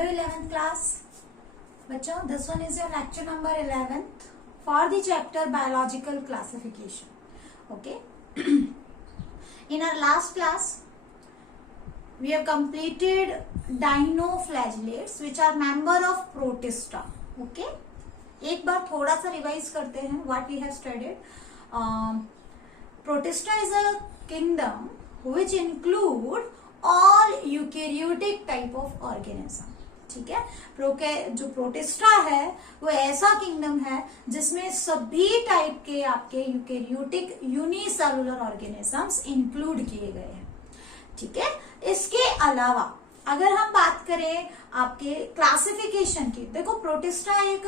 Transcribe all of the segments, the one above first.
Hello 11th class. बच्चों, this one is your lecture number 11th for the chapter biological classification. Okay. In our last class, we have completed dinoflagellates which are member of Protista. Okay. एक बार थोड़ा सा revise करते हैं what we have studied. Protista is a kingdom which include all eukaryotic type of organism. ठीक है, जो protista है वो ऐसा किंगडम है जिसमें सभी टाइप के आपके यूकेरियोटिक यूनिसेलुलर ऑर्गेनिजम्स इंक्लूड किए गए हैं. ठीक है, इसके अलावा अगर हम बात करें आपके क्लासिफिकेशन की, देखो प्रोटिस्टा एक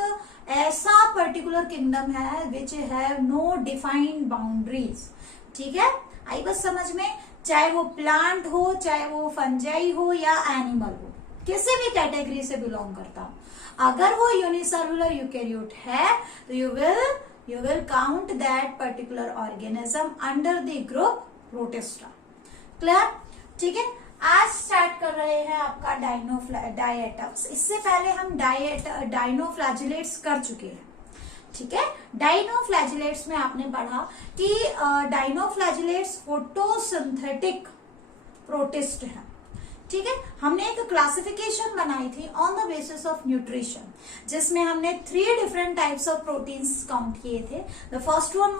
ऐसा पर्टिकुलर किंगडम है which have no defined boundaries. ठीक है, आई बस समझ में, चाहे वो प्लांट हो, चाहे वो फंजाई हो या एनिमल हो, किसी भी कैटेगरी से बिलोंग करता हो, अगर वो यूनिसेलुलर यूकेरियोट है तो you will count that particular organism under the group protista. Clear? ठीक है, आज स्टार्ट कर रहे हैं आपका डायएटम्स. इससे पहले हम डाइनोफ्लैजिलेट्स कर चुके हैं. ठीक है, डाइनोफ्लैजिलेट्स में आपने पढ़ा कि डाइनोफ्लैजिलेट्स फोटोसिंथेटिक प्रोटिस्ट है. ठीक है, हमने एक क्लासिफिकेशन बनाई थी on the basis of nutrition, जिसमें हमने 3 different types of proteins count किए थे. The first one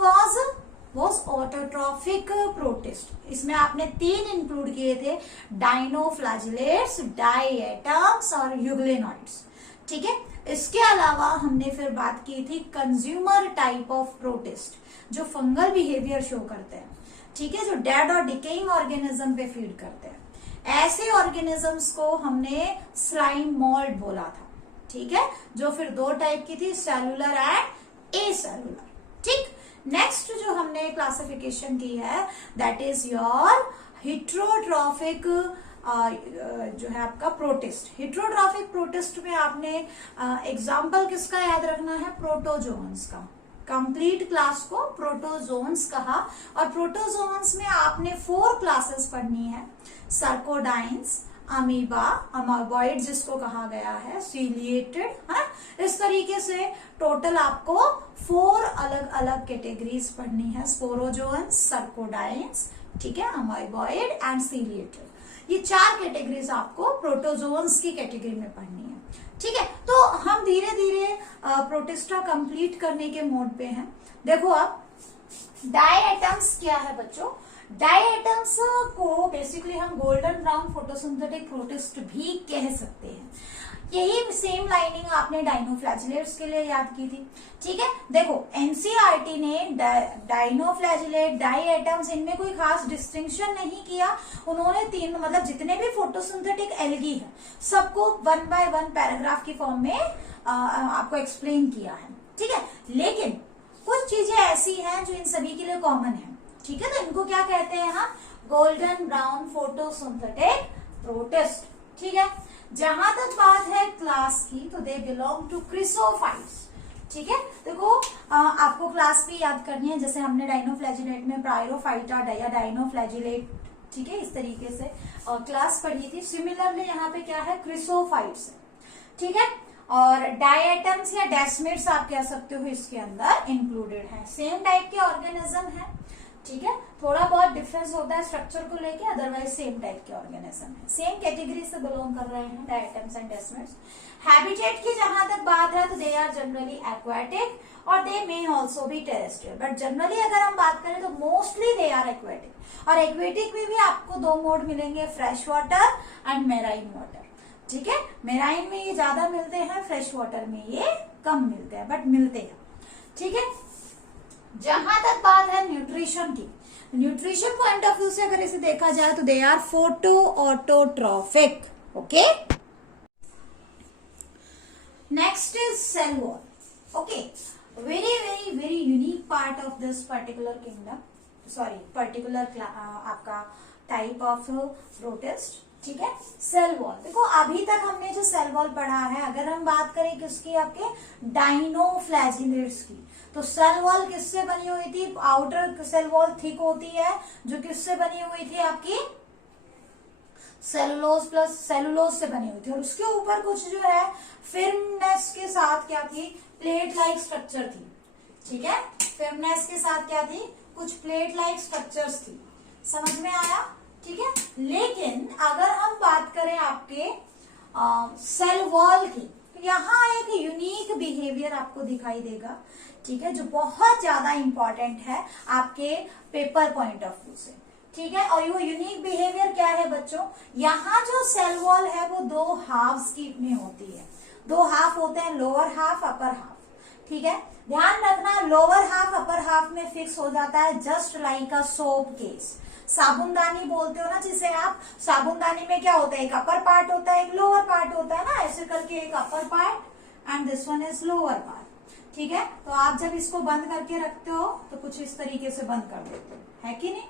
was autotrophic protist. इसमें आपने 3 इंक्लूड किए थे, डाइनोफ्लैजिलेट्स, डायएटम्स और यूग्लेनॉइड्स. ठीक है, इसके अलावा हमने फिर बात की थी कंज्यूमर टाइप ऑफ प्रोटिस्ट, जो फंगल बिहेवियर शो करते हैं. ठीक है, जो डेड और डिकेइंग ऑर्गेनिज्म पे फीड करते हैं. ऐसे ऑर्गेनिजम्स को हमने स्लाइम मोल्ड बोला था. ठीक है, जो फिर 2 टाइप की थी, सेलुलर एंड एसेलुलर. ठीक, नेक्स्ट जो हमने क्लासिफिकेशन की है दैट इज योर हिट्रोट्रॉफिक जो है आपका प्रोटिस्ट. हिट्रोट्रॉफिक प्रोटिस्ट में आपने एग्जाम्पल किसका याद रखना है? प्रोटोजोन्स का. कंप्लीट क्लास को प्रोटोजोन्स कहा, और प्रोटोजोन्स में आपने 4 क्लासेस पढ़नी है. सर्कोडाइंस, अमीबा, अमाबॉइड जिसको कहा गया है, सीलिएटेड, है. इस तरीके से टोटल आपको 4 अलग अलग कैटेगरीज पढ़नी है. स्पोरोजोन्स, सर्कोडाइंस, ठीक है, अमाइबॉइड एंड सीलिएटेड. ये 4 कैटेगरीज आपको प्रोटोजोन्स की कैटेगरी में पढ़नी है. ठीक है, तो हम धीरे धीरे प्रोटिस्टा कंप्लीट करने के मोड पे हैं. देखो अब डायएटम्स क्या है बच्चों? डायएटम्स को बेसिकली हम गोल्डन ब्राउन फोटोसिंथेटिक प्रोटिस्ट भी कह सकते हैं. यही सेम लाइनिंग आपने डाइनोफ्लैजिलेट्स के लिए याद की थी. ठीक है, देखो एनसीईआरटी ने डाइनोफ्लैजिलेट, डायएटम्स, इनमें कोई खास डिस्टिंक्शन नहीं किया. उन्होंने 3 मतलब जितने भी फोटोसिंथेटिक एल्गी है सबको 1 बाय 1 पैराग्राफ की फॉर्म में आपको एक्सप्लेन किया है. ठीक है, लेकिन कुछ चीजें ऐसी हैं जो इन सभी के लिए कॉमन है. ठीक है, तो इनको क्या कहते हैं हम? Golden brown photosynthetic protist. ठीक है, जहां तक बात है क्लास की, तो दे बिलोंग टू क्रिसोफाइट्स. ठीक है, देखो आपको क्लास भी याद करनी है, जैसे हमने डाइनोफ्लैजिलेट में प्रायरोफाइटा या डाइनोफ्लैजिलेट, ठीक है, इस तरीके से क्लास पढ़ी थी. सिमिलरली यहाँ पे क्या है? क्रिसोफाइट्स. ठीक है, और डायएटम्स या डेस्मिड्स आप कह सकते हो इसके अंदर इंक्लूडेड है. सेम टाइप के ऑर्गेनिज्म है. ठीक है, थोड़ा बहुत डिफरेंस होता है स्ट्रक्चर को लेके, अदरवाइज सेम टाइप के ऑर्गेनिज्म है, सेम कैटेगरी से बिलोंग कर रहे हैं डायएटम्स एंड डेस्मिड्स. हैबिटेट की जहां तक बात है तो दे आर जनरली एक्वाटिक और they may also be terrestrial, but generally अगर हम बात करें तो मोस्टली दे आर एक्वाटिक. और एक्वेटिक में भी आपको 2 मोड मिलेंगे, fresh water and marine water. ठीक है, मेराइन में ये ज्यादा मिलते हैं, फ्रेश वाटर में ये कम मिलते हैं, बट मिलते हैं. ठीक है, जहां तक बात है न्यूट्रिशन की, न्यूट्रिशन पॉइंट ऑफ व्यू से अगर इसे देखा जाए तो they are photo autotrophic. Okay, next is cell wall. Okay, very very very unique part of this particular kingdom, sorry particular आपका टाइप ऑफ प्रोटिस्ट. ठीक है, सेल वॉल. देखो अभी तक हमने जो सेल वॉल पढ़ा है, अगर हम बात करें किसकी? आपके डाइनोफ्लैजिलेट्स की, तो सेल वॉल किससे बनी हुई थी? आउटर सेल वॉल थिक होती है, जो किससे बनी हुई थी? आपकी सेलुलोज प्लस सेलुलोज से बनी हुई थी, और उसके ऊपर कुछ जो है फिर्मनेस के साथ क्या थी, प्लेट लाइक स्ट्रक्चर थी। ठीक है, फिर्मनेस के साथ क्या थी, कुछ प्लेट लाइक स्ट्रक्चर्स थी। समझ में आया? ठीक है। लेकिन अगर हम बात करें आपके सेल वॉल की, तो यहाँ एक यूनिक बिहेवियर आपको दिखाई देगा। ठीक है, जो बहुत ज्यादा इंपॉर्टेंट है आपके पेपर पॉइंट ऑफ व्यू से। ठीक है, और वो यूनिक बिहेवियर क्या है बच्चों, यहाँ जो सेल वॉल है वो दो हाफ्स की में होती है। दो हाफ होते हैं, लोअर हाफ, अपर हाफ। ठीक है, ध्यान रखना, लोअर हाफ अपर हाफ में फिक्स हो जाता है, just like a soap case. साबुनदानी बोलते हो ना जिसे आप, साबुनदानी में क्या होता है, एक अपर पार्ट होता है, एक लोअर पार्ट होता है ना, ऐसे करके एक upper part and this one is lower part. ठीक है, तो आप जब इसको बंद करके रखते हो तो कुछ इस तरीके से बंद कर देते हो, है कि नहीं,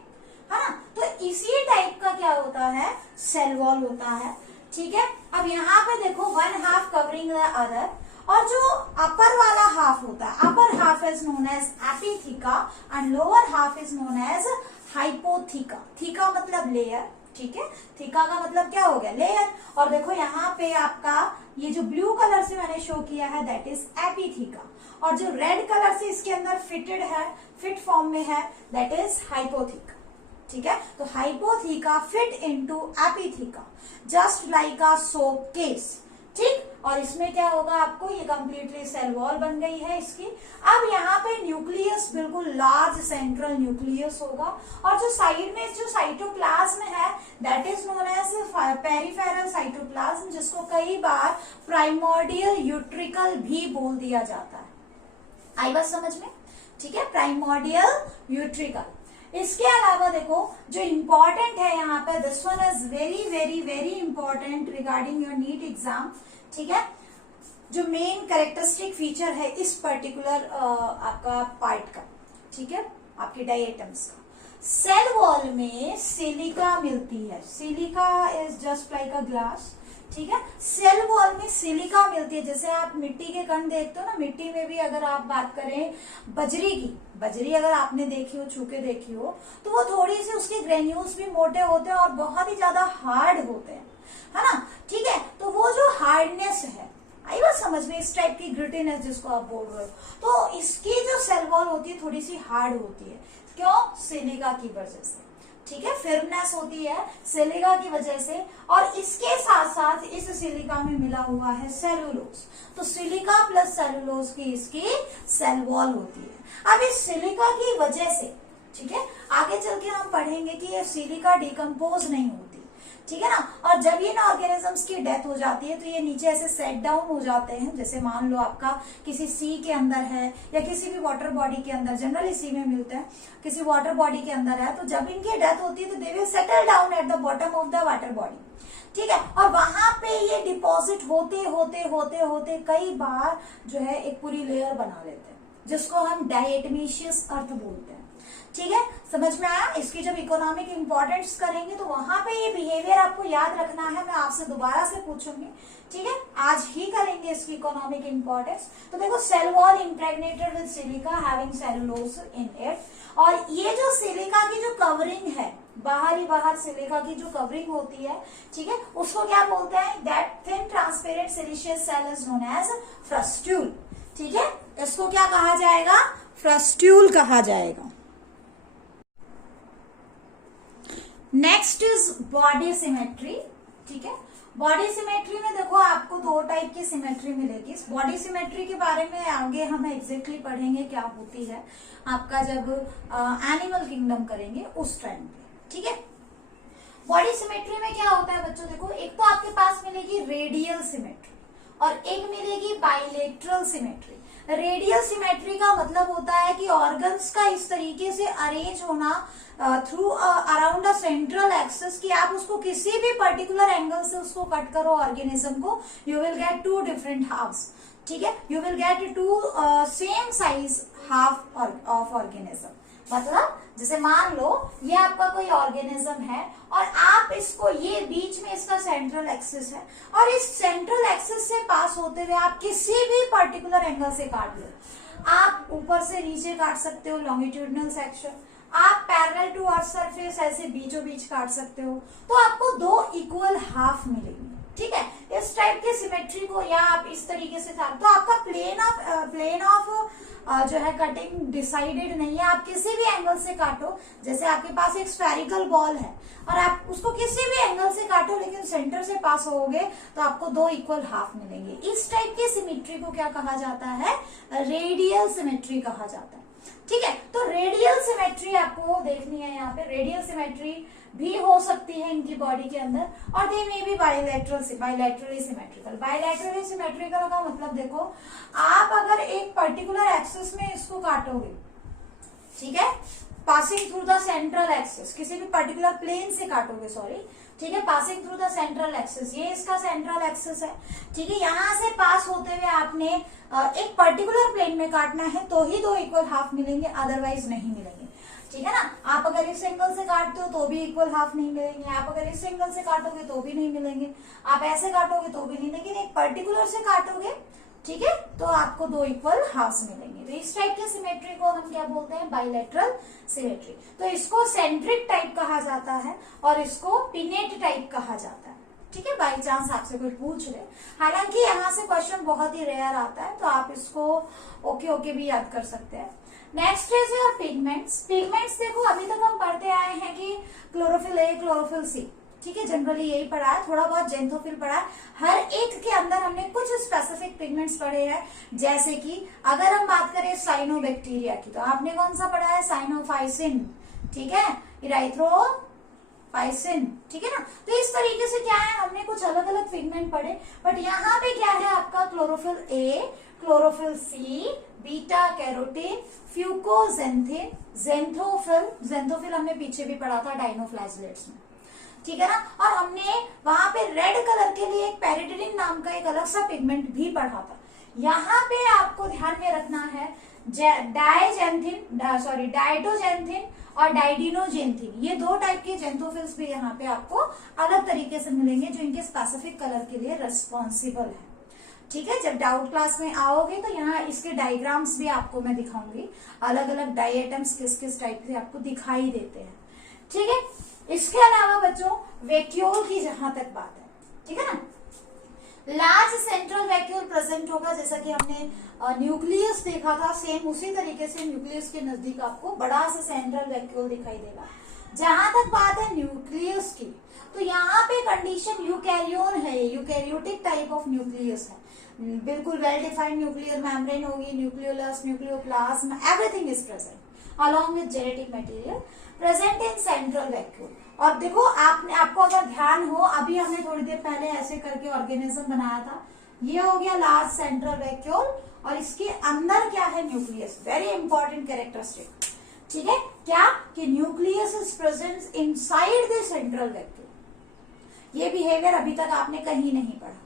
है ना। तो इसी टाइप का क्या होता है, सेल वॉल होता है। ठीक है, अब यहाँ पे देखो, one half covering the other, और जो अपर वाला हाफ होता है, upper half is known as epitheca and lower half is known as hypotheca. Theca मतलब लेयर। ठीक है, थीका का मतलब क्या हो गया, लेयर। और देखो यहाँ पे आपका ये जो ब्लू कलर से मैंने शो किया है दैट इज एपिथीका, और जो रेड कलर से इसके अंदर फिटेड है, फिट फॉर्म में है, दैट इज हाइपोथीका। ठीक है, तो hypotheca fit into epitheca just like a soap case. ठीक, और इसमें क्या होगा आपको, ये कंप्लीटली सेल वॉल बन गई है इसकी। अब यहाँ पे न्यूक्लियस बिल्कुल लार्ज सेंट्रल न्यूक्लियस होगा, और जो साइड में जो साइटोप्लाज्म है that is known as peripheral cytoplasm, जिसको कई बार प्राइमोर्डियल यूट्रिकल भी बोल दिया जाता है। आई बात समझ में? ठीक है, प्राइमोर्डियल यूट्रिकल। इसके अलावा देखो जो इंपॉर्टेंट है यहाँ पे, this one is very very very important regarding your NEET exam. ठीक है, जो मेन कैरेक्टरिस्टिक फीचर है इस पर्टिकुलर आपका पार्ट का, ठीक है, आपके डायटम्स का, सेल वॉल में सिलिका मिलती है। Silica is just like a glass. ठीक है, सेल वॉल में सिलिका मिलती है। जैसे आप मिट्टी के कण देखते हो ना, मिट्टी में भी अगर आप बात करें बजरी की, बजरी अगर आपने देखी हो, छू के देखी हो, तो वो थोड़ी सी उसके ग्रेन्यूल्स भी मोटे होते हैं और बहुत ही ज्यादा हार्ड होते हैं, है ना। ठीक है, तो वो जो हार्डनेस है, आई बात समझ में, इस टाइप की ग्रिटीनेस जिसको आप बोल रहे हो, तो इसकी जो सेल वॉल होती है थोड़ी सी हार्ड होती है। क्यों? सिलिका की वजह से। ठीक है, फिर्मनेस होती है सिलिका की वजह से, और इसके साथ साथ इस सिलिका में मिला हुआ है सेलुलोज। तो सिलिका प्लस सेलुलोज की इसकी सेल वॉल होती है। अब इस सिलिका की वजह से, ठीक है, आगे चल के हम पढ़ेंगे कि ये सिलिका डिकम्पोज नहीं होती। ठीक है ना, और जब इन ऑर्गेनिजम्स की डेथ हो जाती है तो ये नीचे ऐसे सेट डाउन हो जाते हैं। जैसे मान लो आपका किसी सी के अंदर है या किसी भी वाटर बॉडी के अंदर, जनरली सी में मिलते हैं, किसी वाटर बॉडी के अंदर है, तो जब इनकी डेथ होती है तो they will settle down at the bottom of the water body. ठीक है, और वहां पे ये डिपॉजिट होते होते होते होते कई बार जो है एक पूरी लेयर बना लेते हैं, जिसको हम डायटमीशियस अर्थ बोलते हैं। ठीक है, समझ में आया? इसकी जब इकोनॉमिक इंपॉर्टेंस करेंगे तो वहां पे ये बिहेवियर आपको याद रखना है। मैं आपसे दोबारा से पूछूंगी, ठीक है, आज ही करेंगे इसकी इकोनॉमिक इंपॉर्टेंस। तो देखो, cell wall impregnated with silica having cellulose in it, और ये जो सिलिका की जो कवरिंग है, बाहर सिलिका की जो कवरिंग होती है, ठीक है, उसको क्या बोलते हैं, that thin transparent siliceous cell is known as frustule. ठीक है, इसको क्या कहा जाएगा, फ्रस्ट्यूल कहा जाएगा। Next is body symmetry. ठीक है, बॉडी सिमेट्री में देखो आपको दो टाइप की सिमेट्री मिलेगी। इस बॉडी सिमेट्री के बारे में आगे हम एग्जैक्टली पढ़ेंगे क्या होती है आपका, जब एनिमल किंगडम करेंगे उस टाइम पे। ठीक है, बॉडी सिमेट्री में क्या होता है बच्चों, देखो, एक तो आपके पास मिलेगी रेडियल सिमेट्री और एक मिलेगी बाइलेटरल सिमेट्री। रेडियल सिमेट्री का मतलब होता है कि ऑर्गन्स का इस तरीके से अरेंज होना through around a central axis कि आप उसको किसी भी पर्टिकुलर एंगल से उसको कट करो ऑर्गेनिज्म को, you will get two different halves. ठीक है, you will get two same size half of organism. मतलब जैसे मान लो ये आपका कोई ऑर्गेनिज्म है और आप इसको, ये बीच में इसका सेंट्रल एक्सिस है और इस सेंट्रल एक्सिस से पास होते हुए आप किसी भी पर्टिकुलर एंगल से काट लो। आप ऊपर से नीचे काट सकते हो लॉन्गिट्यूडनल सेक्शन, आप पैरेलल टू अर्थ सरफेस ऐसे बीचों बीच काट सकते हो, तो आपको 2 इक्वल हाफ मिलेंगे। ठीक है, इस टाइप के सिमेट्री को या आप इस तरीके से काट, तो आपका प्लेन ऑफ जो है कटिंग डिसाइडेड नहीं है। आप किसी भी एंगल से काटो, जैसे आपके पास एक स्फेरिकल बॉल है और आप उसको किसी भी एंगल से काटो लेकिन सेंटर से पास होगे तो आपको 2 इक्वल हाफ मिलेंगे। इस टाइप की सिमेट्री को क्या कहा जाता है? रेडियल सिमेट्री कहा जाता है। ठीक है, तो रेडियल सिमेट्री आपको देखनी है। यहाँ पे रेडियल सिमेट्री भी हो सकती है इनकी बॉडी के अंदर, और they may be bilaterally symmetrical. Bilaterally symmetrical का मतलब देखो, आप अगर एक पर्टिकुलर एक्सिस में इसको काटोगे, ठीक है, passing through the central axis, किसी भी पर्टिकुलर प्लेन से काटोगे, सॉरी, ठीक है, passing through the central axis, ये इसका सेंट्रल एक्सिस है। ठीक है, यहां से पास होते हुए आपने एक पर्टिकुलर प्लेन में काटना है तो ही 2 इक्वल हाफ मिलेंगे, अदरवाइज नहीं मिलेंगे। ठीक है ना, आप अगर इस एंगल से काटते हो तो भी इक्वल हाफ नहीं मिलेंगे, आप अगर इस एंगल से काटोगे तो भी नहीं मिलेंगे, आप ऐसे काटोगे तो भी नहीं, लेकिन एक पर्टिकुलर से काटोगे, ठीक है, तो आपको 2 इक्वल हाफ्स मिलेंगे। तो इस टाइप के सिमेट्री को हम क्या बोलते हैं? Bilateral symmetry. तो इसको सेंट्रिक टाइप कहा जाता है और इसको पिनेट टाइप कहा जाता है। ठीक है, बाई चांस आपसे कोई पूछ ले, हालांकि यहाँ से क्वेश्चन बहुत ही रेयर आता है, तो आप इसको ओके भी याद कर सकते हैं। Next is your pigments. Pigments देखो, अभी तक हम पढ़ते आए हैं कि क्लोरोफिल ए, क्लोरोफिल सी, ठीक है, जनरली यही पढ़ा है, थोड़ा बहुत जेंथोफिल पढ़ा है। हर एक के अंदर हमने कुछ स्पेसिफिक पिगमेंट्स पढ़े हैं, जैसे कि अगर हम बात करें साइनोबैक्टीरिया की, तो आपने कौन सा पढ़ा है? साइनोफाइसिन, ठीक है, इराइथ्रोफाइसिन, ठीक है ना। तो इस तरीके से क्या है, हमने कुछ अलग अलग पिगमेंट पढ़े, बट यहाँ पे क्या है आपका? क्लोरोफिल ए, chlorophyll c, beta carotene, fucoxanthin, xanthophyll हमने पीछे भी पढ़ा था डाइनोफ्लैजिलेट्स में, ठीक है ना। और हमने वहां पे रेड कलर के लिए एक पेरिडिनिन नाम का एक अलग सा पिगमेंट भी पढ़ा था। यहाँ पे आपको ध्यान में रखना है डाइटोजेंथिन और डाइडिनोजेंथिन, ये 2 टाइप के जेंथोफिल्स भी यहाँ पे आपको अलग तरीके से मिलेंगे, जो इनके स्पेसिफिक कलर के लिए रिस्पॉन्सिबल है। ठीक है, जब डाउट क्लास में आओगे तो यहाँ इसके डायग्राम्स भी आपको मैं दिखाऊंगी, अलग अलग डाई एटम्स किस किस टाइप से आपको दिखाई देते हैं। ठीक है, इसके अलावा बच्चों वैक्यूल की जहां तक बात है, ठीक है ना, लार्ज सेंट्रल वैक्यूल प्रेजेंट होगा, जैसा कि हमने न्यूक्लियस देखा था, सेम उसी तरीके से न्यूक्लियस के नजदीक आपको बड़ा सा सेंट्रल वैक्यूल दिखाई देगा। जहां तक बात है न्यूक्लियस की, तो यहाँ पे कंडीशन यूकैरियोन है, यूकैरियोटिक टाइप ऑफ न्यूक्लियस है, बिल्कुल वेल डिफाइंड न्यूक्लियर मेम्ब्रेन होगी, nucleolus, nucleoplasm, everything is present along with genetic material present in central vacuole. और देखो आपको अगर ध्यान हो, अभी हमने थोड़ी देर पहले ऐसे करके ऑर्गेनिज्म बनाया था, ये हो गया लार्ज सेंट्रल वैक्यूल, और इसके अंदर क्या है? न्यूक्लियस। वेरी इंपॉर्टेंट कैरेक्टरिस्टिक, ठीक है, क्या कि nucleus is present inside the central vacuole. ये बिहेवियर अभी तक आपने कहीं नहीं पढ़ा,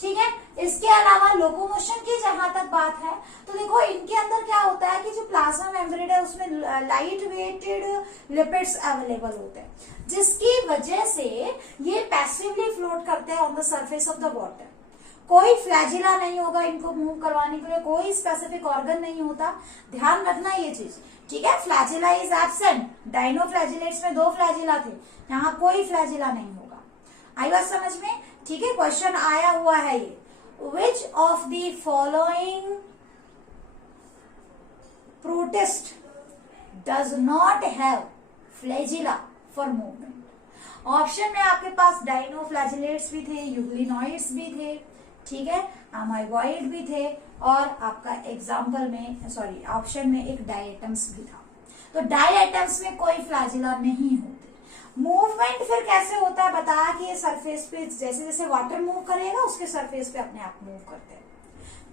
ठीक है। इसके अलावा लोकोमोशन की जहां तक बात है, तो देखो इनके अंदर क्या होता है कि जो प्लाज्मा मेम्ब्रेन है उसमें लाइट वेटेड लिपिड्स अवेलेबल होते हैं, जिसकी वजह से ये पैसिवली फ्लोट करते हैं on the surface of the water. कोई फ्लैजिला नहीं होगा इनको मूव करवाने के लिए, कोई स्पेसिफिक ऑर्गन नहीं होता, ध्यान रखना ये चीज, ठीक है। फ्लैजिला इज एब्सेंट, डाइनोफ्लैजिलेट्स में 2 फ्लैजिला थे, यहाँ कोई फ्लैजिला नहीं होगा। आई बात समझ में? ठीक है, क्वेश्चन आया हुआ है ये, which of the following protist does not have flagella for movement. Option में आपके पास डाइनोफ्लैजिलेट्स भी थे, यूग्लिनॉइड्स भी थे, ठीक है, अमाइगॉइड भी थे, और आपका एग्जाम्पल में सॉरी ऑप्शन में एक डायटम्स भी था। तो डायटम्स में कोई फ्लैजिला नहीं होते। मूवमेंट फिर कैसे होता है बताया कि ये सरफेस पे जैसे जैसे वाटर मूव करेगा उसके सरफेस पे अपने आप मूव करते हैं,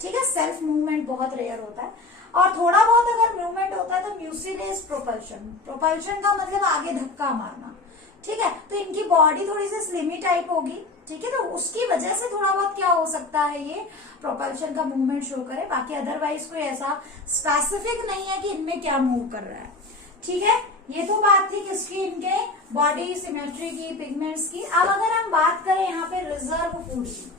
ठीक है। सेल्फ मूवमेंट बहुत रेयर होता है, और थोड़ा बहुत अगर मूवमेंट होता है तो म्यूसिलेज प्रोपल्शन का मतलब आगे धक्का मारना, ठीक है। तो इनकी बॉडी थोड़ी सी स्लिमी टाइप होगी, ठीक है, तो उसकी वजह से थोड़ा बहुत क्या हो सकता है, ये प्रोपल्शन का मूवमेंट शो करे, बाकी अदरवाइज कोई ऐसा स्पेसिफिक नहीं है कि इनमें क्या मूव कर रहा है, ठीक है। ये तो बात थी किसकी? इनके बॉडी सिमेट्री की, पिगमेंट्स की। अब अगर हम बात करें यहाँ पे रिजर्व फूड की,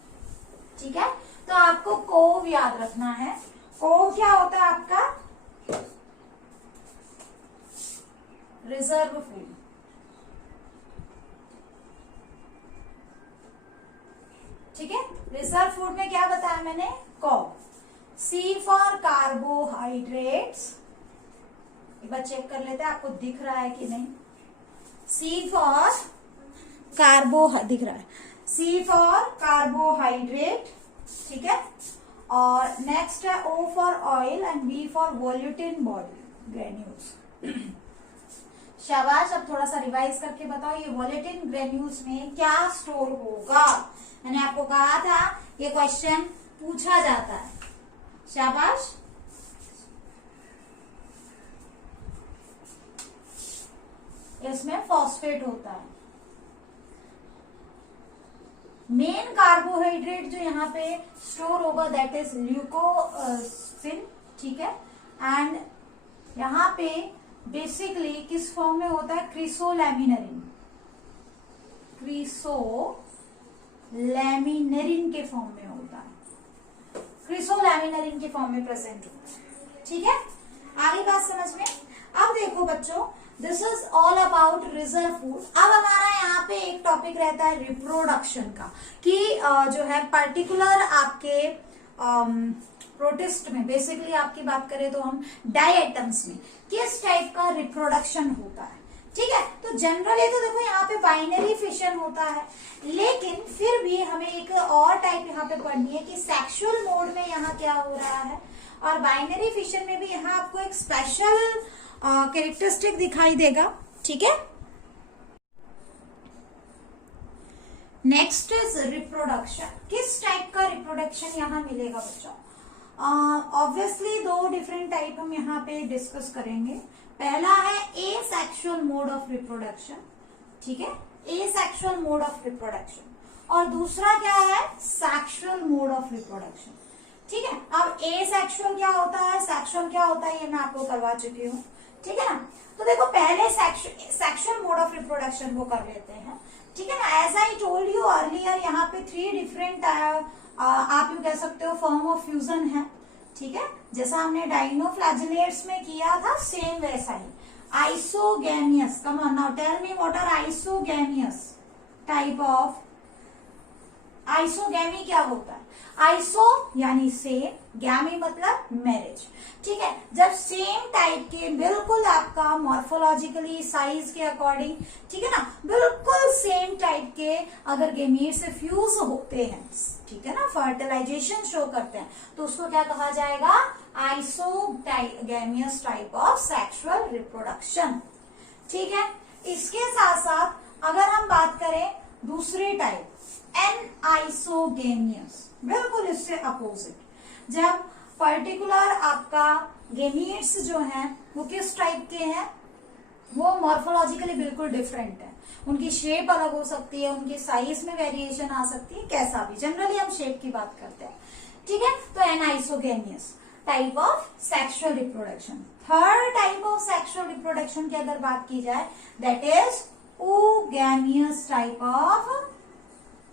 ठीक है, तो आपको कोव याद रखना है। कोव क्या होता है आपका? Reserve food. ठीक है, रिजर्व फूड में क्या बताया मैंने, कॉब। सी फॉर कार्बोहाइड्रेट्स, एक बार चेक कर लेते हैं आपको दिख रहा है कि नहीं। सी फॉर दिख रहा है, सी फॉर कार्बोहाइड्रेट, ठीक है। और नेक्स्ट है O for oil and B for volutin body granules. शाबाश, अब थोड़ा सा रिवाइज करके बताओ ये वोलेटिन ग्रेन्यूल्स में क्या स्टोर होगा। मैंने आपको कहा था ये क्वेश्चन पूछा जाता है। शाबाश, इसमें फॉस्फेट होता है। मेन कार्बोहाइड्रेट जो यहाँ पे स्टोर होगा दैट इज ल्यूकोसिन, ठीक है। एंड यहाँ पे बेसिकली किस फॉर्म में होता है, क्रिसोलैमिनरिन के फॉर्म में होता है, क्रिसोलैमिनरिन के फॉर्म में प्रेजेंट होता है। ठीक है, आगे बात समझ में। अब देखो बच्चों, this is all about reserve food. अब हमारा यहाँ पे एक टॉपिक रहता है रिप्रोडक्शन का, कि जो है पर्टिकुलर आपके प्रोटिस्ट में, बेसिकली आपकी बात करें तो हम डायटम्स में किस टाइप का रिप्रोडक्शन होता है। ठीक है, तो जनरली तो देखो यहाँ पे बाइनरी फिशन होता है, लेकिन फिर भी हमें एक और टाइप यहाँ पे पढ़नी है कि सेक्सुअल मोड में यहाँ क्या हो रहा है। और बाइनरी फिशन में भी यहाँ आपको एक स्पेशल कैरेक्टरिस्टिक दिखाई देगा। ठीक है, नेक्स्ट इज रिप्रोडक्शन। किस टाइप का रिप्रोडक्शन यहाँ मिलेगा बच्चों? ऑब्वियसली दो डिफरेंट टाइप हम यहाँ पे डिस्कस करेंगे। पहला है ए सेक्सुअल मोड ऑफ रिप्रोडक्शन, ठीक है, ए सेक्सुअल मोड ऑफ रिप्रोडक्शन। और दूसरा क्या है, सेक्सुअल मोड ऑफ रिप्रोडक्शन। ठीक है, अब ए सेक्सुअल क्या होता है, सेक्सुअल क्या होता है, ये मैं आपको करवा चुकी हूँ। ठीक है ना, तो देखो पहले सेक्सुअल मोड ऑफ रिप्रोडक्शन को कर लेते हैं। ठीक है ना, as I told you earlier, यहाँ पे 3 डिफरेंट आप यू कह सकते हो फॉर्म ऑफ फ्यूजन है। ठीक है, जैसा हमने डाइनोफ्लैजिलेट्स में किया था सेम वैसा ही। Isogamous, come on now tell me what are isogamous type of. Isogamy क्या होता है, आइसो यानी सेम, गैमी मतलब मैरिज। ठीक है, जब सेम टाइप के बिल्कुल आपका मॉर्फोलॉजिकली साइज के अकॉर्डिंग, ठीक है ना, बिल्कुल सेम टाइप के अगर गेमीट से फ्यूज होते हैं, ठीक है ना, फर्टिलाइजेशन शो करते हैं, तो उसको क्या कहा जाएगा, आइसोगैमियस टाइप ऑफ सेक्सुअल रिप्रोडक्शन। ठीक है, इसके साथ साथ अगर हम बात करें दूसरी टाइप एनआइसोगेमियस, बिल्कुल इससे अपोजिट, जब पर्टिकुलर आपका गेमीट्स जो हैं वो किस टाइप के हैं, वो मॉर्फोलॉजिकली बिल्कुल डिफरेंट है, उनकी शेप अलग हो सकती है, उनकी साइज में वेरिएशन आ सकती है, कैसा भी, जनरली हम शेप की बात करते हैं। ठीक है, तो anisogamous type of sexual reproduction. Third type of sexual reproduction की अगर बात की जाए, that is oogamous type of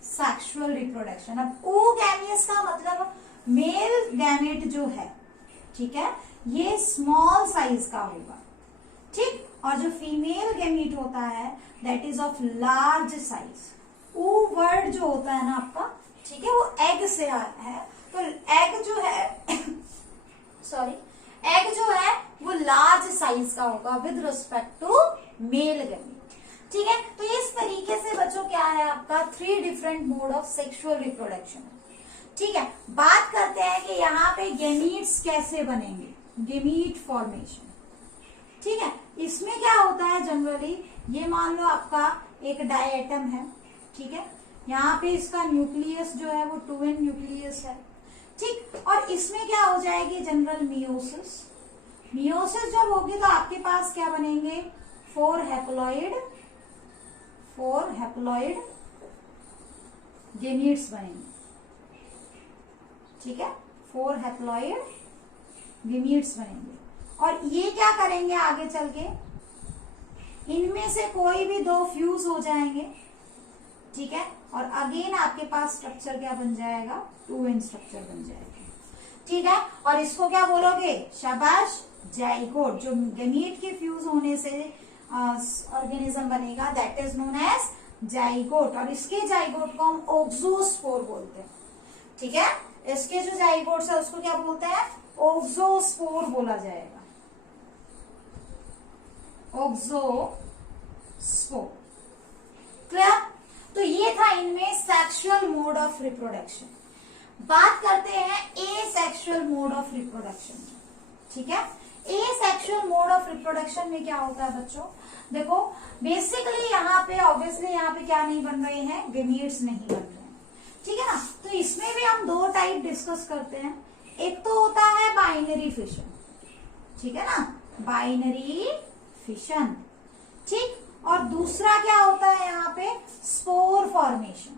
sexual reproduction. अब oogamous का मतलब मेल गैमेट जो है, ठीक है, ये स्मॉल साइज का होगा, ठीक, और जो फीमेल गैमेट होता है that is of large size. ओ वर्ड जो होता है ना आपका, ठीक है, वो एग से आया है, तो एग जो है सॉरी, एग जो है वो लार्ज साइज का होगा with respect to male gamete. ठीक है, तो इस तरीके से बच्चों क्या है आपका 3 different mode of sexual reproduction. ठीक है, बात करते हैं कि यहाँ पे गेमीट्स कैसे बनेंगे, गेमीट फॉर्मेशन। ठीक है, इसमें क्या होता है जनरली, ये मान लो आपका एक डायटम है, ठीक है, यहाँ पे इसका न्यूक्लियस जो है वो 2n न्यूक्लियस है, ठीक, और इसमें क्या हो जाएगी जनरल मियोसिस। मियोसिस जब होगी तो आपके पास क्या बनेंगे, 4 हैप्लॉइड गेमीट्स बनेंगे। ठीक है, 4 हैप्लॉइड गेमीट्स बनेंगे, और ये क्या करेंगे आगे चल के, इनमें से कोई भी 2 फ्यूज हो जाएंगे। ठीक है, और अगेन आपके पास स्ट्रक्चर क्या बन जाएगा, 2n स्ट्रक्चर बन जाएगा। ठीक है, और इसको क्या बोलोगे, शाबाश, जाइगोट, जो गेमीट के फ्यूज होने से ऑर्गेनिज्म बनेगा, that is known as zygote. और इसके जाइगोट को हम ओक्सोस्पोर बोलते हैं, ठीक है। इसके जो जाइगोट्स है उसको क्या बोलते हैं, ओक्सोस्पोर बोला जाएगा, ओक्सोस्पोर। क्लियर। तो ये था इनमें सेक्सुअल मोड ऑफ रिप्रोडक्शन। बात करते हैं एसेक्सुअल मोड ऑफ रिप्रोडक्शन, ठीक है। एसेक्सुअल मोड ऑफ रिप्रोडक्शन में क्या होता है बच्चों, देखो बेसिकली यहाँ पे ऑब्वियसली यहाँ पे क्या नहीं बन रहे हैं, गेमीट्स नहीं बन रहे हैं, ठीक है ना। तो इसमें भी हम दो टाइप डिस्कस करते हैं। एक तो होता है बाइनरी फिशन, ठीक है ना, बाइनरी फिशन, ठीक। और दूसरा क्या होता है यहाँ पे, स्पोर फॉर्मेशन,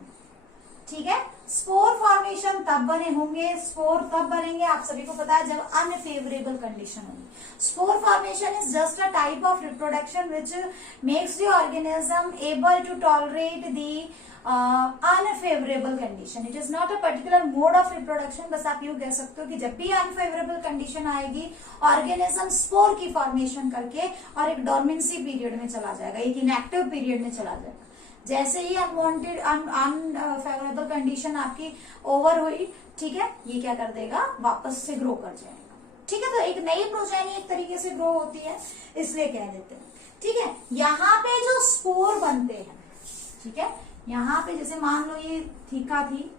ठीक है। स्पोर फॉर्मेशन तब बने होंगे, स्पोर तब बनेंगे, आप सभी को पता है, जब अनफेवरेबल कंडीशन होगी। Spore formation is just a type of reproduction which makes the organism able to tolerate the unfavourable condition. It is not a particular mode of reproduction. बस आप यूं कह सकते हो कि जब भी अनफेवरेबल कंडीशन आएगी, ऑर्गेनिज्म स्पोर की फॉर्मेशन करके और एक डोर्मेंसी पीरियड में चला जाएगा, एक इनएक्टिव पीरियड में चला जाएगा। जैसे ही अनवांटेड अनफेवरेबल कंडीशन आपकी ओवर हुई, ठीक है, ये क्या कर देगा, वापस से ग्रो कर जाएगा, ठीक है। तो एक नई प्रोजेनी एक तरीके से ग्रो होती है, इसलिए कह देते हैं, ठीक है। यहाँ पे जो स्पोर बनते हैं, ठीक है, यहाँ पे जैसे मान लो ये थीका थी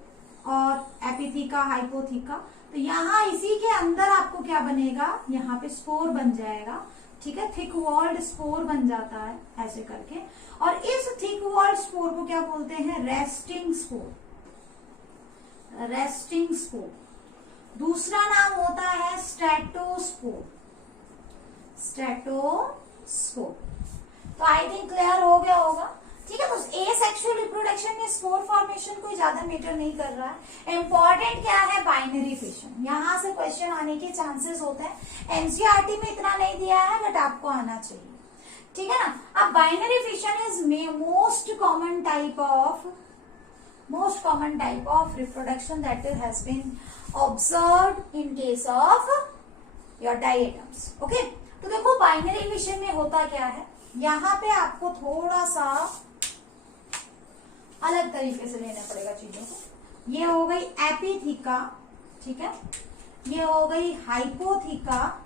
और एपिथीका, हाइपोथीका, तो यहाँ इसी के अंदर आपको क्या बनेगा, यहाँ पे स्पोर बन जाएगा, ठीक है। थिक वॉल्ड स्पोर बन जाता है ऐसे करके। और इस थिक वॉल्ड स्पोर को क्या बोलते हैं, रेस्टिंग स्पोर, रेस्टिंग स्पोर। दूसरा नाम होता है स्टेटोस्पोर, स्टेटोस्पोर। तो आई थिंक क्लियर हो गया होगा, ठीक है। तो एसेक्सुअल रिप्रोडक्शन में स्पोर फॉर्मेशन कोई ज्यादा मैटर नहीं कर रहा है। इंपॉर्टेंट क्या है, बाइनरी फिशन। यहां से क्वेश्चन आने के चांसेस होते हैं। एनसीईआरटी में इतना नहीं दिया है, बट आपको आना चाहिए, ठीक है ना। अब binary fission is most common type of reproduction that has been observed in case of your diatoms, okay. तो देखो बाइनरी फिशन में होता क्या है, यहाँ पे आपको थोड़ा सा अलग तरीके से लेना पड़ेगा चीजों को। ये हो गई एपिथीका, ठीक है, ये हो गई हाइपोथीका,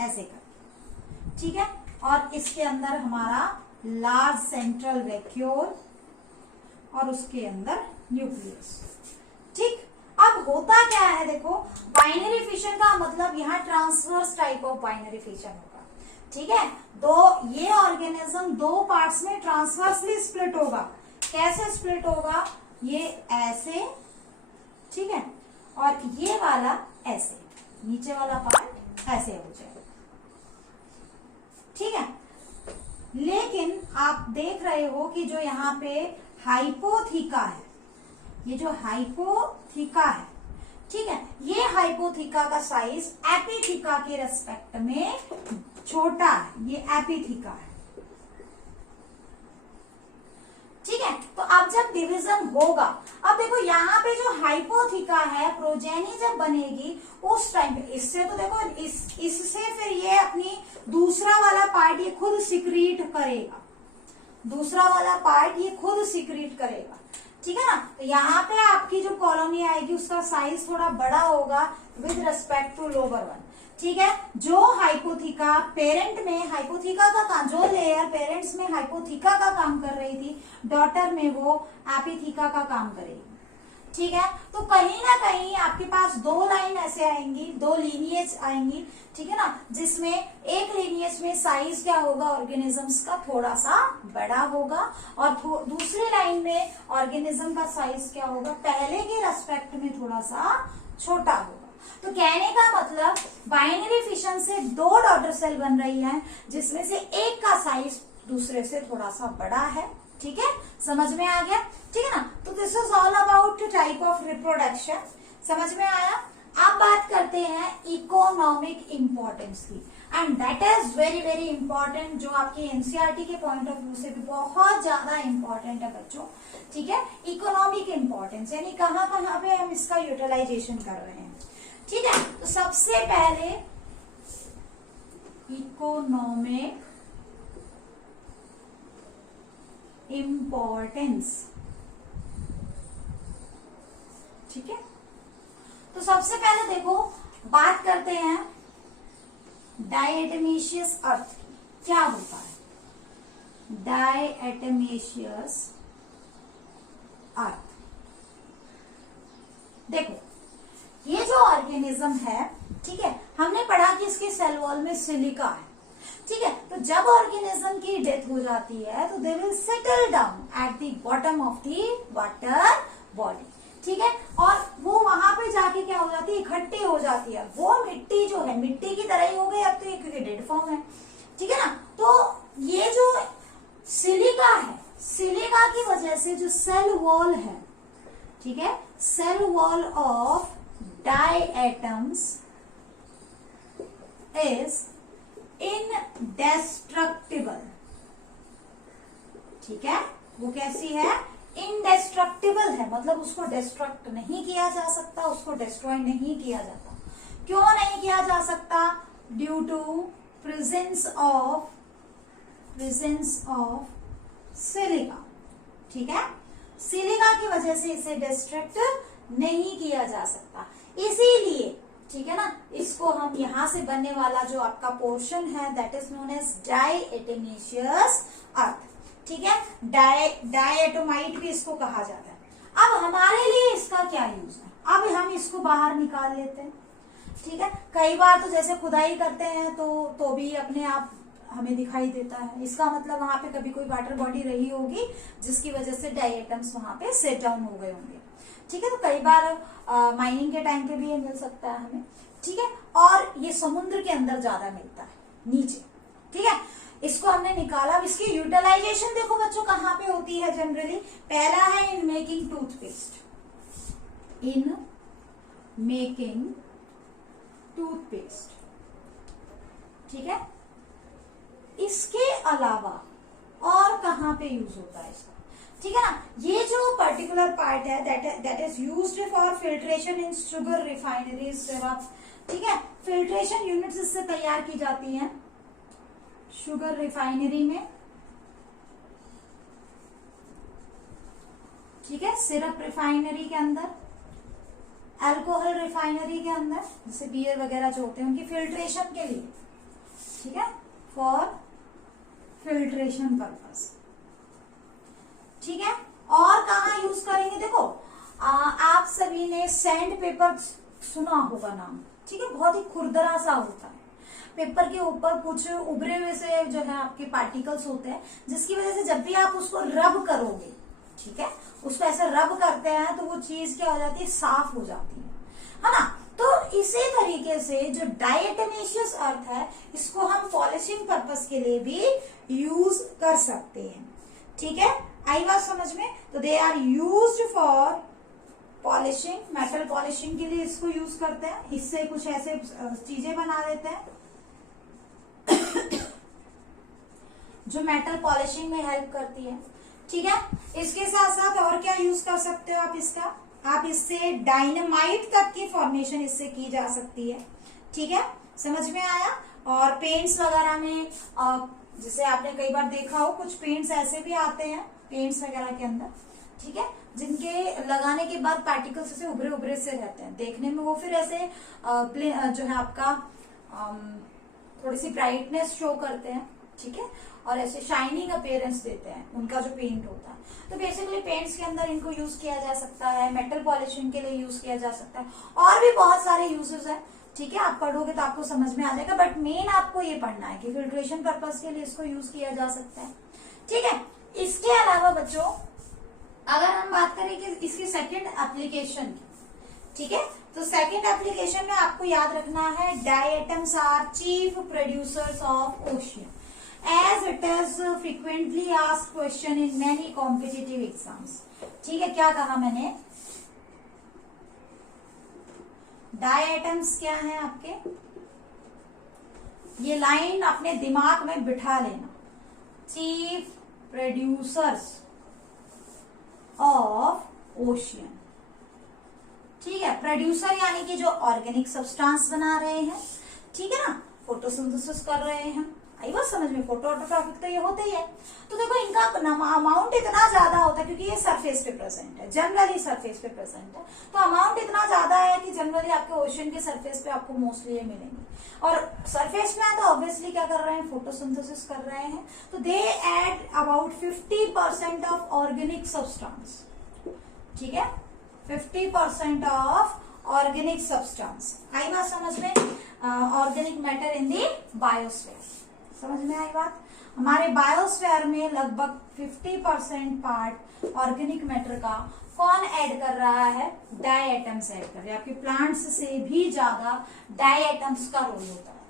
ऐसे कर, ठीक है। और इसके अंदर हमारा लार्ज सेंट्रल वैक्यूल और उसके अंदर न्यूक्लियस, ठीक। अब होता क्या है, देखो बाइनरी फिशन का मतलब यहाँ transverse type of binary fission होगा, ठीक है। दो ये ऑर्गेनिज्म दो पार्ट्स में ट्रांसवर्सली स्प्लिट होगा। कैसे स्प्लिट होगा, ये ऐसे, ठीक है, और ये वाला ऐसे, नीचे वाला पार्ट ऐसे हो जाएगा, ठीक है। लेकिन आप देख रहे हो कि जो यहाँ पे हाइपोथीका है, ये जो हाइपोथीका है, ठीक है, ये हाइपोथीका का साइज एपिथीका के रेस्पेक्ट में छोटा है, ये एपिथीका है, ठीक है। तो अब जब डिवीजन होगा, अब देखो यहाँ पे जो हाइपोथीका है, प्रोजेनी जब बनेगी उस टाइम पे, इससे तो देखो इससे फिर ये अपनी दूसरा वाला पार्ट ये खुद सिक्रीट करेगा, दूसरा वाला पार्ट ये खुद सिक्रीट करेगा, ठीक है ना। तो यहाँ पे आपकी जो कॉलोनी आएगी उसका साइज थोड़ा बड़ा होगा with respect to lower one, ठीक है। जो हाइपोथीका पेरेंट में, हाइपोथीका का काम, जो लेयर पेरेंट्स में हाइपोथीका का काम कर रही थी, डॉटर में वो एपिथीका का काम करेगी, ठीक है। तो कहीं ना कहीं आपके पास दो लाइन ऐसे आएंगी, दो लीनियज आएंगी, ठीक है ना, जिसमें एक लीनियज में साइज क्या होगा ऑर्गेनिजम्स का, थोड़ा सा बड़ा होगा, और दूसरी लाइन में ऑर्गेनिज्म का साइज क्या होगा, पहले के रेस्पेक्ट में थोड़ा सा छोटा होगा। तो कहने का मतलब बाइनरी फिशन से दो डॉटर सेल बन रही है, जिसमें से एक का साइज दूसरे से थोड़ा सा बड़ा है, ठीक है। समझ में आ गया, ठीक है ना। तो this is all about type of reproduction, समझ में आया। अब बात करते हैं इकोनॉमिक इंपॉर्टेंस की, and that is very very important, जो आपकी एनसीईआरटी के पॉइंट ऑफ व्यू से भी बहुत ज्यादा इंपॉर्टेंट है बच्चों, ठीक है। इकोनॉमिक इंपॉर्टेंस यानी कहाँ कहाँ पे हम इसका यूटिलाइजेशन कर रहे हैं, ठीक है। तो सबसे पहले इकोनॉमिक इम्पोर्टेंस। ठीक है, तो सबसे पहले देखो बात करते हैं डायटमेशियस अर्थ की। क्या होता है डायटमेशियस अर्थ? देखो ये जो ऑर्गेनिज्म है, ठीक है, हमने पढ़ा कि इसके सेल वॉल में सिलिका है। ठीक है, तो जब ऑर्गेनिज्म की डेथ हो जाती है तो they will settle down at the bottom of the water body. ठीक है, और वो वहां पे जाके क्या हो जाती है, इकट्ठी हो जाती है। वो मिट्टी जो है मिट्टी की तरह ही हो गई अब तो ये, क्योंकि डेड फॉर्म है। ठीक है ना, तो ये जो सिलिका है, सिलिका की वजह से जो सेल वॉल है, ठीक है, cell wall of diatoms is indestructible. ठीक है, वो कैसी है, इनडेस्ट्रक्टिबल है, मतलब उसको डिस्ट्रक्ट नहीं किया जा सकता, उसको डिस्ट्रॉय नहीं किया जाता। क्यों नहीं किया जा सकता? Due to presence of silica. ठीक है, सिलिका की वजह से इसे डिस्ट्रक्ट नहीं किया जा सकता, इसीलिए ठीक है ना, इसको हम यहां से बनने वाला जो आपका पोर्शन है दैट इज नोन एज डायटमेशियस अर्थ। ठीक है, डायटोमाइट भी इसको कहा जाता है। अब हमारे लिए इसका क्या यूज है, अब हम इसको बाहर निकाल लेते हैं। ठीक है, कई बार तो जैसे खुदाई करते हैं तो भी अपने आप हमें दिखाई देता है, इसका मतलब वहां पे कभी कोई वाटर बॉडी रही होगी जिसकी वजह से डायटम्स वहां पे सेट डाउन हो गए होंगे। ठीक है, तो कई बार माइनिंग के टाइम पे भी ये मिल सकता है हमें। ठीक है, और ये समुद्र के अंदर ज्यादा मिलता है, नीचे। ठीक है, इसको हमने निकाला। अब इसकी यूटिलाइजेशन देखो बच्चों कहाँ पे होती है जनरली। पहला है in making toothpaste, in making toothpaste. ठीक है, इसके अलावा और कहाँ पे यूज होता है इसका? ठीक है ना, ये जो पर्टिकुलर पार्ट है that is used for filtration in sugar refineries syrup. ठीक है, फिल्ट्रेशन यूनिट्स इससे तैयार की जाती हैं शुगर रिफाइनरी में। ठीक है, सिरप रिफाइनरी के अंदर, अल्कोहल रिफाइनरी के अंदर, जैसे बियर वगैरह जो होते हैं उनकी फिल्ट्रेशन के लिए। ठीक है, फॉर फिल्ट्रेशन पर्पस। ठीक है, और कहाँ यूज करेंगे? देखो आप सभी ने सैंड पेपर सुना होगा नाम। ठीक है, बहुत ही खुरदरा सा होता है, पेपर के ऊपर कुछ उभरे हुए से जो है आपके पार्टिकल्स होते हैं, जिसकी वजह से जब भी आप उसको रब करोगे, ठीक है, उसको ऐसे रब करते हैं तो वो चीज क्या हो जाती है, साफ हो जाती है ना। तो इसी तरीके से जो डायटमेशियस अर्थ है इसको हम पॉलिशिंग पर्पस के लिए भी यूज कर सकते हैं। ठीक है, आई बात समझ में? तो they are used for polishing, metal polishing के लिए इसको यूज करते हैं। इससे कुछ ऐसे चीजें बना देते हैं जो मेटल पॉलिशिंग में हेल्प करती है। ठीक है, इसके साथ साथ और क्या यूज कर सकते हो आप इसका? आप इससे डायनामाइट तक की फॉर्मेशन इससे की जा सकती है। ठीक है, समझ में आया? और पेंट्स वगैरह में जैसे आपने कई बार देखा हो, कुछ पेंट्स ऐसे भी आते हैं पेंट्स वगैरह के अंदर, ठीक है, जिनके लगाने के बाद पार्टिकल्स ऐसे उभरे उभरे से रहते हैं, देखने में वो फिर ऐसे जो है आपका थोड़ी सी ब्राइटनेस शो करते हैं। ठीक है, और ऐसे शाइनिंग अपीयरेंस देते हैं उनका जो पेंट होता है। तो बेसिकली पेंट्स के अंदर इनको यूज किया जा सकता है, मेटल पॉलिशिंग के लिए यूज किया जा सकता है, और भी बहुत सारे यूजेस है। ठीक है, आप पढ़ोगे तो आपको समझ में आ जाएगा, बट मेन आपको ये पढ़ना है कि फिल्ट्रेशन पर्पस के लिए इसको यूज किया जा सकता है। ठीक है, इसके अलावा बच्चों अगर हम बात करें कि इसकी सेकेंड एप्लीकेशन की, ठीक है, तो सेकेंड एप्लीकेशन में आपको याद रखना है diatoms are chief producers of ocean, as it is frequently asked question in many competitive exams. ठीक है, क्या कहा मैंने? डायटम्स क्या है आपके? ये लाइन अपने दिमाग में बिठा लेना, चीफ प्रोड्यूसर्स ऑफ ओशियन। ठीक है, प्रोड्यूसर यानी कि जो ऑर्गेनिक सब्सटेंस बना रहे हैं। ठीक है ना, फोटोसिंथेसिस कर रहे हैं। आई बात समझ में, फोटो ऑटोट्रॉफिक तो ये होते ही है। तो देखो इनका अमाउंट इतना ज्यादा होता है क्योंकि ये सरफेस पे प्रेजेंट है, जनरली सरफेस पे प्रेजेंट है, तो अमाउंट इतना ज्यादा है कि जनरली आपके ओशन के सरफेस पे आपको मोस्टली ये मिलेंगे। और सरफेस में है तो ऑब्वियसली क्या कर रहे हैं, फोटोसिंथेसिस कर रहे हैं। तो they add about 50% of organic substance, ठीक है, 50% ऑफ ऑर्गेनिक सब्सटेंस। आई बात समझ में, organic matter in the biosphere, समझ में आई बात। हमारे बायोस्फीयर में लगभग 50% पार्ट ऑर्गेनिक मैटर का कौन ऐड कर रहा है, डाई एटम्स ऐड कर रहे हैं। आपके प्लांट्स से भी ज्यादा डाई एटम्स का रोल होता है,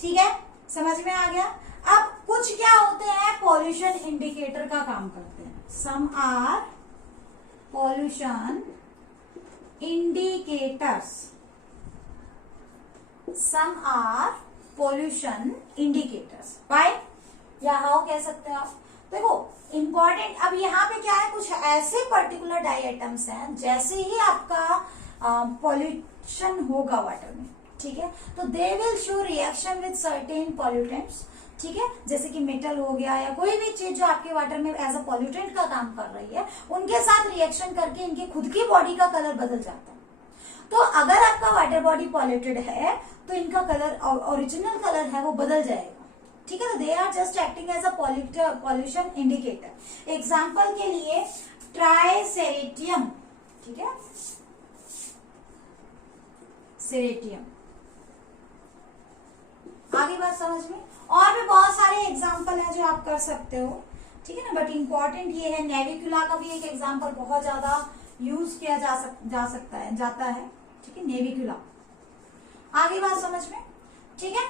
ठीक है, समझ में आ गया। अब कुछ क्या होते हैं, पॉल्यूशन इंडिकेटर का काम करते हैं। Some are pollution indicators, some are pollution indicators, by या हाउ कह सकते हो आप। देखो इंपॉर्टेंट, अब यहाँ पे क्या है, कुछ ऐसे पर्टिकुलर डाई आइटम्स हैं, जैसे ही आपका पॉल्यूशन होगा वाटर में, ठीक है, तो दे will show reaction with certain pollutants, ठीक है, जैसे कि मेटल हो गया या कोई भी चीज जो आपके वाटर में एज अ पॉल्यूटेंट का काम कर रही है, उनके साथ रिएक्शन करके इनके खुद की बॉडी का कलर बदल जाता है। तो अगर आपका वाटर बॉडी पॉल्यूटेड है तो इनका कलर, ओरिजिनल कलर है वो बदल जाएगा, ठीक है। तो they are just acting as a pollution indicator. Example के लिए ट्राइसेरेटियम, ठीक है, सेरेटियम, आगे बात समझ में। और भी बहुत सारे एग्जाम्पल हैं जो आप कर सकते हो, ठीक है ना, बट इंपॉर्टेंट ये है, नेविकुला का भी एक एग्जाम्पल बहुत ज्यादा यूज किया जाता है, ठीक है, नेविकुला। आगे बात समझ में, ठीक है।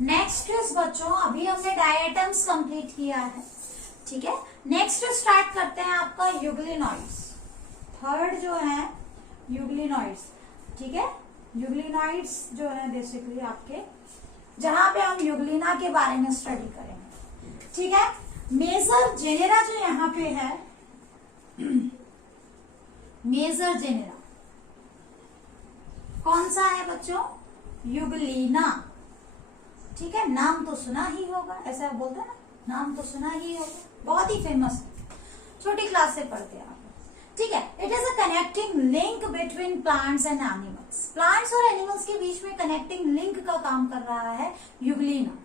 नेक्स्ट इज बच्चों, अभी हमने डायटम्स कंप्लीट किया है, ठीक है। नेक्स्ट स्टार्ट करते हैं आपका यूग्लिनॉइड्स। थर्ड जो है यूग्लिनॉइड्स, ठीक है, यूग्लिनॉइड्स जो है बेसिकली आपके, जहां पे हम यूग्लिना के बारे में स्टडी करेंगे, ठीक है। मेजर जेनेरा जो यहाँ पे है, मेजर जेनेरा कौन सा है बच्चों, यूग्लिना, ठीक है, नाम तो सुना ही होगा, ऐसा बोलते हैं ना, नाम तो सुना ही होगा, बहुत ही फेमस है, छोटी क्लास से पढ़ते हैं आप, ठीक है। It is a connecting link between plants and animals, plants और एनिमल्स के बीच में कनेक्टिंग लिंक का काम कर रहा है यूग्लिना,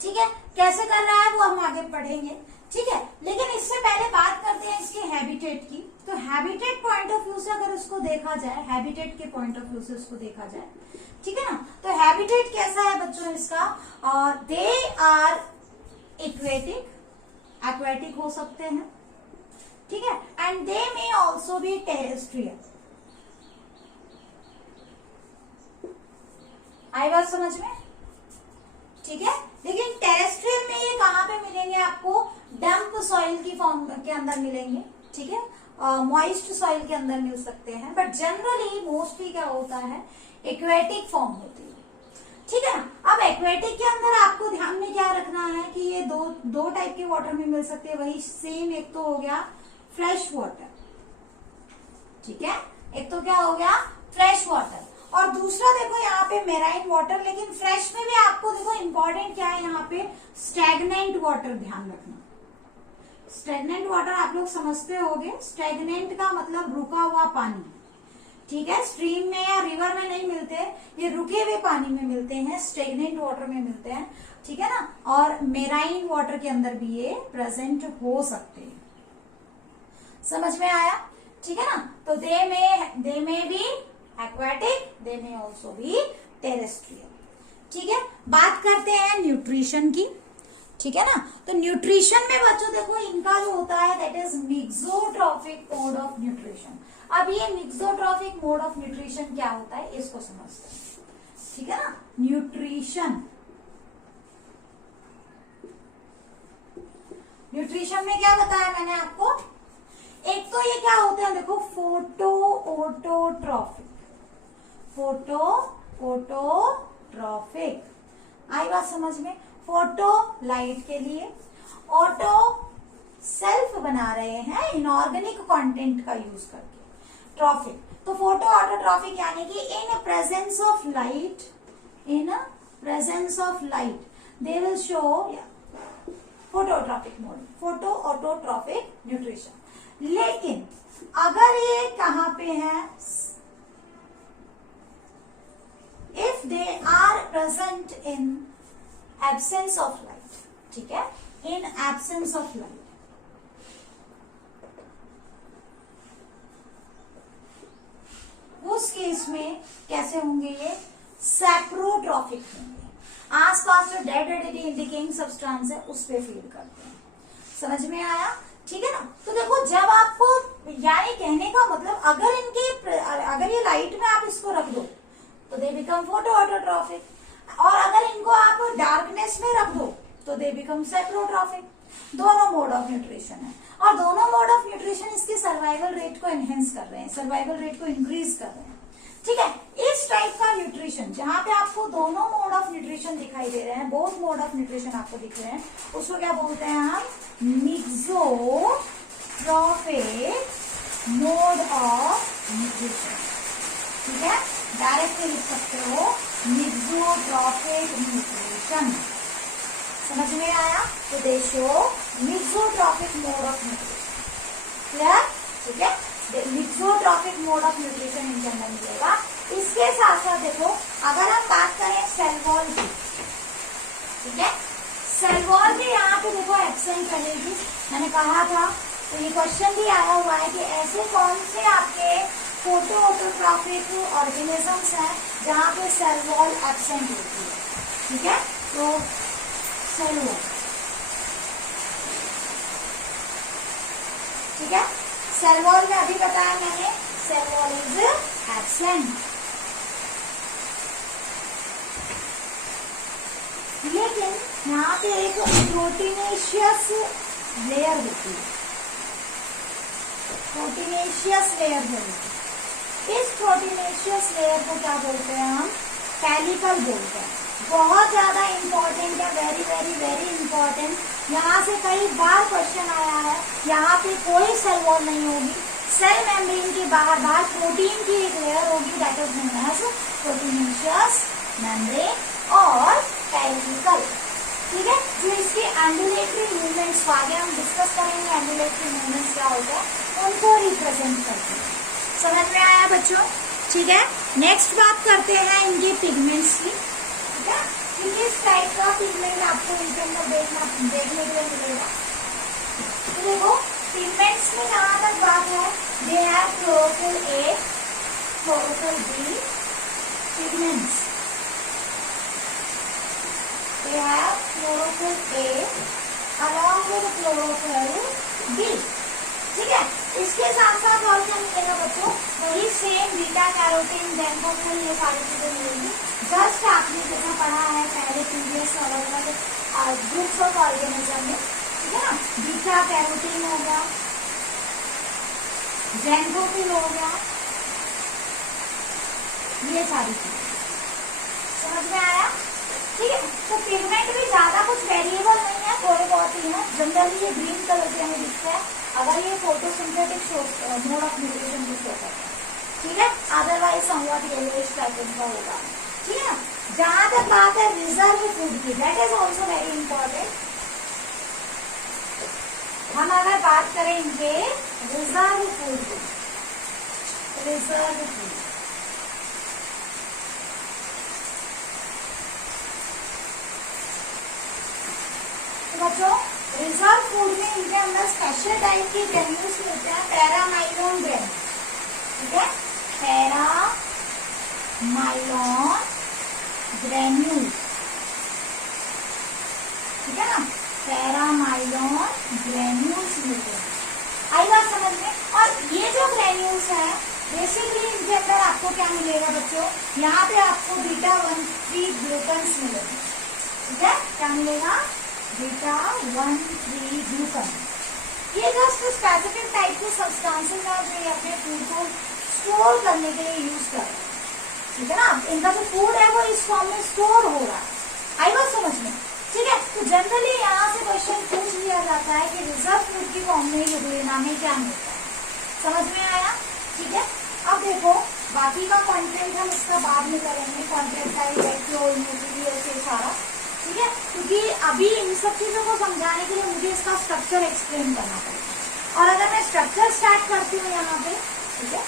ठीक है। कैसे कर रहा है वो हम आगे पढ़ेंगे, ठीक है। लेकिन इससे पहले बात करते हैं इसके हैबिटेट की। तो हैबिटेट पॉइंट ऑफ व्यू से अगर इसको देखा जाए, हैबिटेट के पॉइंट ऑफ व्यू से इसको देखा जाए, ठीक है ना, तो हैबिटेट कैसा है बच्चों इसका, दे आर एक्वेटिक, एक्वेटिक हो सकते हैं, ठीक है, and they may also be terrestrial. आई बात समझ में, ठीक है। लेकिन टेरेस्ट्रियल में ये कहां पे मिलेंगे आपको, डंप सॉइल की फॉर्म के अंदर मिलेंगे, ठीक है, मॉइस्ट सॉइल के अंदर मिल सकते हैं, बट जनरली मोस्टली क्या होता है, एक्वेटिक फॉर्म होती है, ठीक है ना। अब एक्वेटिक के अंदर आपको ध्यान में क्या रखना है कि ये दो टाइप के वाटर में मिल सकते हैं, वही सेम, एक तो हो गया फ्रेश वाटर, ठीक है, एक तो क्या हो गया फ्रेश वाटर, और दूसरा देखो यहाँ पे मेराइन वाटर। लेकिन फ्रेश में भी आपको देखो इंपॉर्टेंट क्या है यहाँ पे, स्टैग्नेंट वाटर ध्यान रखना। स्टैग्नेंट वाटर आप लोग समझते होंगे, स्टैग्नेंट का मतलब रुका हुआ पानी, ठीक है, स्ट्रीम में या रिवर में नहीं मिलते, ये रुके हुए पानी में मिलते हैं, स्टैग्नेंट वाटर में मिलते हैं, ठीक है ना। और मेराइन वाटर के अंदर भी ये प्रेजेंट हो सकते हैं, समझ में आया, ठीक है ना। तो दे में बी एक्वेटिक, दे में ऑल्सो बी टेरेस्ट्रियल, ठीक है। बात करते हैं न्यूट्रिशन की, ठीक है ना। तो न्यूट्रिशन में बच्चों देखो इनका जो होता है that is mixotrophic mode of nutrition. अब ये मिक्सोट्रॉफिक मोड ऑफ न्यूट्रिशन क्या होता है इसको समझते हैं, ठीक है ना। न्यूट्रिशन में क्या बताया मैंने आपको, एक तो ये क्या होते हैं देखो, फोटो ऑटोट्रॉफिक, फोटो ऑटोट्रॉफिक, आई बात समझ में। फोटो लाइट के लिए, ऑटो सेल्फ बना रहे हैं इनऑर्गेनिक कंटेंट का यूज करके, ट्रॉफिक। तो फोटो ऑटोट्रॉफिक यानी कि in presence of light, in presence of light they will show phototrophic mode, photo autotrophic nutrition. लेकिन अगर ये कहां पे है, if they are present in absence of light, ठीक है, इन एब्सेंस ऑफ लाइट, उस केस में कैसे होंगे ये, सैप्रोट्रॉफिक होंगे। आसपास जो डेड इंडिकेटिंग सब्सटेंस है उस पे फीड करते हैं। समझ में आया? ठीक है ना। तो देखो जब आपको, यानी कहने का मतलब अगर ये लाइट में आप इसको रख दो तो दे बिकम फोटो ऑटोट्रॉफिक, और अगर इनको आप डार्कनेस में रख दो तो दे बिकम सैप्रोट्रॉफिक। दोनों मोड ऑफ न्यूट्रिशन है, और दोनों मोड ऑफ न्यूट्रिशन इसकी सर्वाइवल रेट को एनहेंस कर रहे हैं, सर्वाइवल रेट को इंक्रीज कर रहे हैं। ठीक है, इस टाइप का न्यूट्रिशन जहां पे आपको दोनों मोड ऑफ न्यूट्रिशन दिखाई दे रहे हैं, बोथ मोड ऑफ न्यूट्रिशन आपको दिख रहे हैं, उसको क्या बोलते हैं हम, मिक्सोट्रॉफिक मोड ऑफ न्यूट्रिशन। ठीक है, डायरेक्ट लिख सकते हो मिक्सोट्रॉफिक न्यूट्रिशन। समझ में आया? तो दे show mixotrophic mode of nutrition. Clear? ठीक है, mixotrophic mode of nutrition in general मिलेगा। इसके साथ साथ देखो, अगर हम बात करें सेल वॉल की, ठीक है, सेल वॉल भी यहाँ पे देखो एब्सेंट रहेगी। मैंने कहा था, तो ये क्वेश्चन भी आया हुआ है कि ऐसे कौन से आपके फोटो ऑटोट्रॉफिक ऑर्गेनिजम्स हैं जहाँ पे सेल वॉल एब्सेंट होती है। ठीक है, तो सेल वॉल, ठीक है, सेल वॉल में अभी बताया मैंने, सेल वॉल इज एब्सेंट। लेकिन यहाँ पे एक प्रोटीनेशियस लेयर होती है, प्रोटीनेशियस लेयर होती है। इस प्रोटीनेशियस लेयर को क्या बोलते हैं हम, पेलिकल बोलते हैं। बहुत ज्यादा इंपॉर्टेंट है, वेरी वेरी वेरी इंपॉर्टेंट। यहाँ से कई बार क्वेश्चन आया है। यहाँ पे कोई सेल वॉल नहीं होगी, सेल मेम्ब्रेन के बाहर प्रोटीन की एक लेयर होगी, that is known as proteinaceous membrane और पेलिकल। ठीक है, जो इसके एम्बुलेटरी मूवमेंट्स आगे हम डिस्कस करेंगे, एम्बुलेटरी मूवमेंट्स क्या होता है उनको रिप्रेजेंट करते हैं। समझ में आया बच्चों? ठीक है, नेक्स्ट बात करते हैं इनके पिगमेंट्स की। ठीक है, कि किस टाइप का पिगमेंट आपको इनके अंदर देखने के लिए मिलेगा। तो देखो, पिगमेंट्स में जहां तक बात है, they have chlorophyll A, chlorophyll B pigments. They have chlorophyll A along with chlorophyll B। ठीक है, इसके साथ साथ और क्या मिलेगा बच्चों, वही सेम बीटा कैरोटीन, जेनकोफिल, ये सारी चीजें मिलेंगी। जस्ट आपने जैसा पढ़ा है पहले प्रीवियस अलग अलग ग्रुप्स ऑफ ऑर्गेनिज्म में, ठीक है ना, बीटा कैरोटीन हो गया, जेनकोफिल हो गया, ये सारी चीजें। समझ में आया? ठीक है, तो पिगमेंट भी ज्यादा कुछ वेरिएबल नहीं है, थोड़े बहुत ही है। जनरली ये ग्रीन कलर के हमें दिखता है अगर ये फोटोसिंथेटिक मोड ऑफ न्यूट्रिशन को शो करता है। ठीक है, अदरवाइज समवॉट येलोइश पैटर्न का होगा। ठीक है, जहां तक बात है रिजर्व फूड की, that is also very important. हम अगर बात करें इनके रिजर्व फूड की, रिजर्व फूड, बच्चों रिजर्व फूड में इनके अंदर स्पेशल टाइप के ग्रेन्यूल्स मिलते हैं, पैरामाइलोन ग्रेन्यूल। ठीक है, पैरामाइलोन ग्रेन्यूल, ठीक है ना, पैरामाइलोन ग्रेन्यूल्स मिलते हैं। आई बात समझ में? और ये जो ग्रेन्यूल्स है बेसिकली इनके अंदर आपको क्या मिलेगा बच्चों, यहाँ पे आपको बीटा-1,3 ग्लूकन्स मिलेंगे। ठीक है, क्या मिलेगा, बीटा-1,3 ग्लूकन। ये जस्ट स्पेसिफिक टाइप के सब्सटेंसेस हैं जो ये अपने फूड को स्टोर करने के लिए यूज कर रहे हैं। ठीक है ना, इनका जो फूड है वो इस फॉर्म में स्टोर हो रहा है। आई बात समझ में? ठीक है, तो जनरली यहाँ से क्वेश्चन पूछ लिया जाता है कि रिजर्व फूड की फॉर्म में लेना है क्या मिलता है। समझ में आया? ठीक है, अब देखो बाकी का कंटेंट हम इसका बाद में करेंगे, कंटेंट टाइप, फ्लो, न्यूक्लियस, ये सारा, ठीक है, क्योंकि अभी इन सब चीजों को समझाने के लिए मुझे इसका स्ट्रक्चर एक्सप्लेन करना पड़ेगा। और अगर मैं स्ट्रक्चर स्टार्ट करती हूँ यहाँ पे, ठीक है,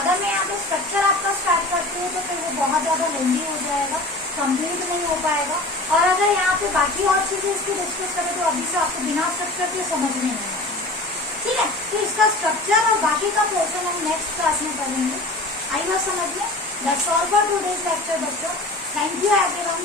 अगर मैं यहाँ पे स्ट्रक्चर आपका स्टार्ट करती हूँ तो फिर वो बहुत ज्यादा लेंदी हो जाएगा, कंप्लीट नहीं हो पाएगा। और अगर यहाँ पे बाकी और चीजें इसकी डिस्कस करें तो अभी से आपको बिना स्ट्रक्चर के समझ में नहीं आएगा, ठीक है। तो इसका स्ट्रक्चर और बाकी का पोर्शन हम नेक्स्ट क्लास में करेंगे। आई बात समझ में? That's all for today's lecture बच्चों। Thank you everyone.